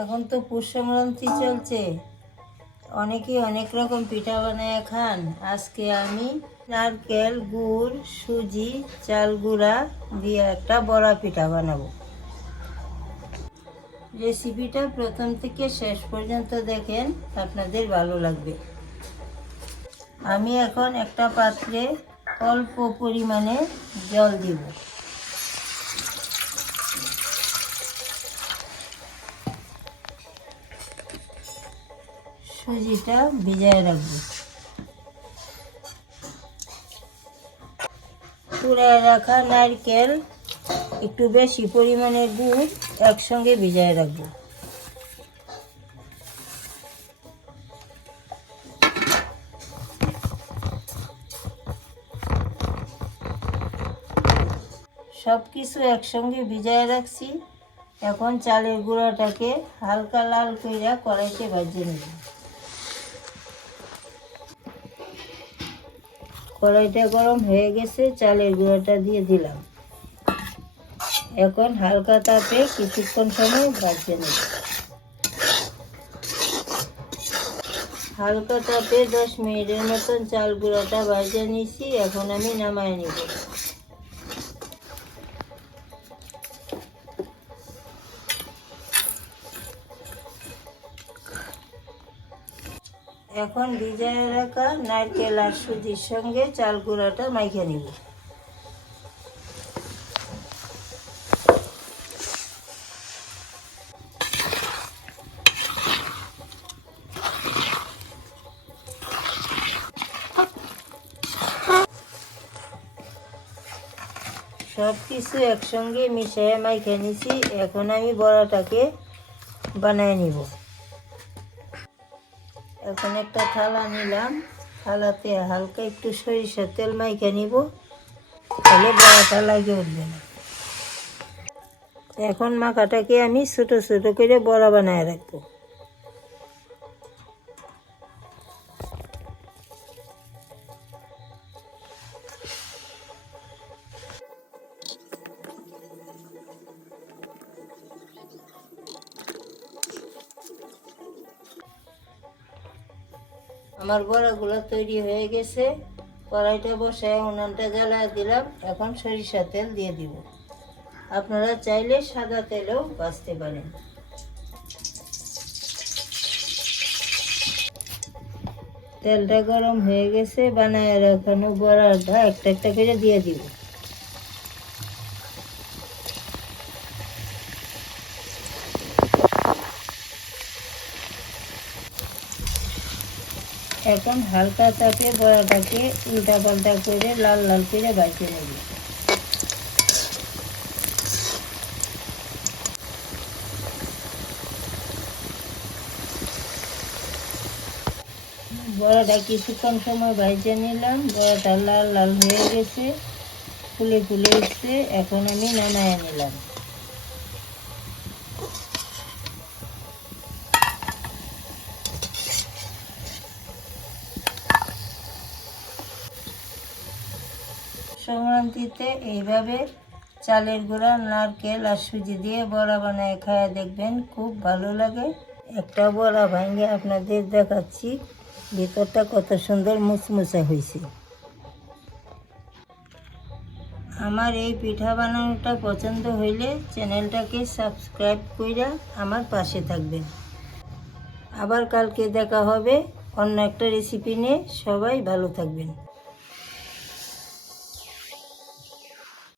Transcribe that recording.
এখন তো পুষ সংক্রান্তি চলছে। অনেকেই অনেক রকম পিঠা বানায় খান। আজকে আমি নারকেল, গুড়, সুজি, চাল গুঁড়া দিয়ে একটা বড়া পিঠা বানাবো। রেসিপিটা প্রথম থেকে শেষ পর্যন্ত দেখেন, আপনাদের ভালো লাগবে। আমি এখন একটা পাত্রে অল্প পরিমাণে জল দিব। সুজিটা ভিজায় রাখব। কুড়ায় রাখা নারকেল একটু বেশি পরিমাণে গুড় একসঙ্গে ভিজায় রাখব। সব কিছু একসঙ্গে ভিজায় রাখছি। এখন চালের গুঁড়াটাকে হালকা লাল কইরা কড়াইতে ভাজিয়ে নেব। কড়াইটা গরম হয়ে গেছে, চালের গুঁড়োটা দিয়ে দিলাম। এখন হালকা তাপে কিছুক্ষণ সময় ভাজিয়ে নেব। হালকা তাপে দশ মিনিটের মতন চাল গুঁড়োটা ভাজিয়ে নিছি এখন আমি নামায় নিব। এখন ভিজায় রাখা নারকেল আর সুজির সঙ্গে চাল গুঁড়াটা মাইখে নিব। সব কিছু একসঙ্গে মিশিয়ে মাইখে নিছি। এখন আমি বড়াটাকে বানায় নিব। এখন একটা থালা নিলাম। থালাতে হালকা একটু সরিষা তেল মাইকে নিব। তাহলে বড়াটা লাগে উঠবে না। এখন মাখাটাকে আমি ছোটো ছোটো করে বড়া বানায় রাখব। আমার বড়াগুলো তৈরি হয়ে গেছে। কড়াইটা বসায় উনানটা জ্বালা দিলাম। এখন সরিষা তেল দিয়ে দিব। আপনারা চাইলে সাদা তেলেও বাঁচতে পারেন। তেলটা গরম হয়ে গেছে, বানায় রাখানো বড়াটা একটা একটা করে দিয়ে দিব। এখন হালকা তাপে বড়াটাকে উল্টা পাল্টা করে লাল লাল করে ভাজিয়ে নেব। বড়াটা কিছুক্ষণ সময় ভাজিয়ে নিলাম, বড়াটা লাল লাল হয়ে গেছে, ফুলে ফুলে এসছে এখন আমি নামায় নিলাম। সংক্রান্তিতে এইভাবে চালের গুঁড়া, নারকেল আর সুজি দিয়ে বড়া বানায় খায়া। দেখবেন খুব ভালো লাগে। একটা বড়া ভাঙে আপনাদের দেখাচ্ছি। ভিতরটা কত সুন্দর মুচমুচে হয়েছে। আমার এই পিঠা বানানোটা পছন্দ হইলে চ্যানেলটাকে সাবস্ক্রাইব কইরা আমার পাশে থাকবেন। আবার কালকে দেখা হবে অন্য একটা রেসিপি নিয়ে। সবাই ভালো থাকবেন।